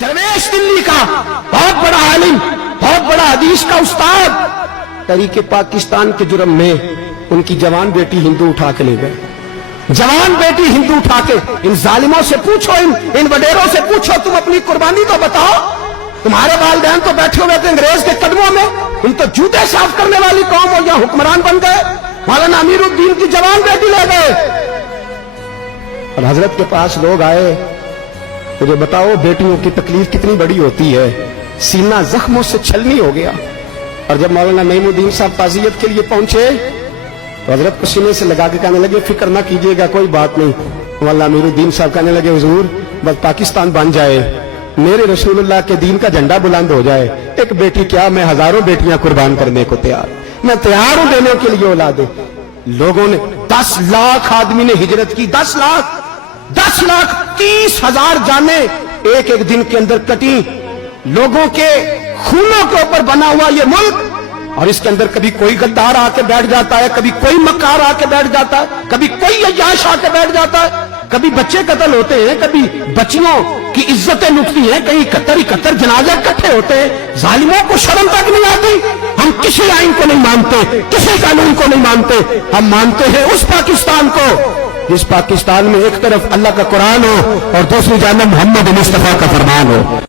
दरवेश दिल्ली का बहुत बड़ा आलिम, बहुत बड़ा हदीस का उस्ताद, तहरीके पाकिस्तान के जुर्म में उनकी जवान बेटी हिंदू उठा के ले गए। जवान बेटी हिंदू उठा के, इन जालिमों से पूछो, इन वडेरों से पूछो, तुम अपनी कुर्बानी तो बताओ। तुम्हारे वालिदैन तो बैठे हुए थे अंग्रेज के कदमों में, तुम तो जूते साफ करने वाली कौम हो, यहाँ हुक्मरान बन गए। मौलाना अमीरुद्दीन की जवान बेटी ले गए। और हजरत के पास लोग आए, मुझे बताओ बेटियों की तकलीफ कितनी बड़ी होती है। सीना जख्मों से छलनी हो गया। और जब मौलाना नईमुद्दीन साहब ताजियत के लिए पहुंचे तो हजरत को सीने से लगा के कहने लगे, फिक्र ना कीजिएगा, कोई बात नहीं। मौलाना अमीरुद्दीन साहब कहने लगे, हुजूर बस पाकिस्तान बन जाए, मेरे रसूलुल्लाह के दीन का झंडा बुलंद हो जाए, एक बेटी क्या, मैं हजारों बेटियां कुर्बान करने को तैयार, मैं तैयार हूं देने के लिए औलादे। लोगों ने 10 लाख आदमी ने हिजरत की, 10 लाख 30,000 जाने एक एक दिन के अंदर कटी। लोगों के खूनों के ऊपर बना हुआ ये मुल्क, और इसके अंदर कभी कोई गद्दार आके बैठ जाता है, कभी कोई मक्कार आके बैठ जाता है, कभी कोई अय्याश आके बैठ जाता है, कभी बच्चे कत्ल होते हैं, कभी बच्चियों की इज्जतें लुटती हैं, कहीं 71 जनाजे इकट्ठे होते हैं। जालिमों को शर्म तक नहीं आती। हम किसी आइन को नहीं मानते, किसी कानून को नहीं मानते, हम मानते हैं उस पाकिस्तान को जिस पाकिस्तान में एक तरफ अल्लाह का कुरान हो और दूसरी जानब मोहम्मद मुस्तफा का फरमान हो।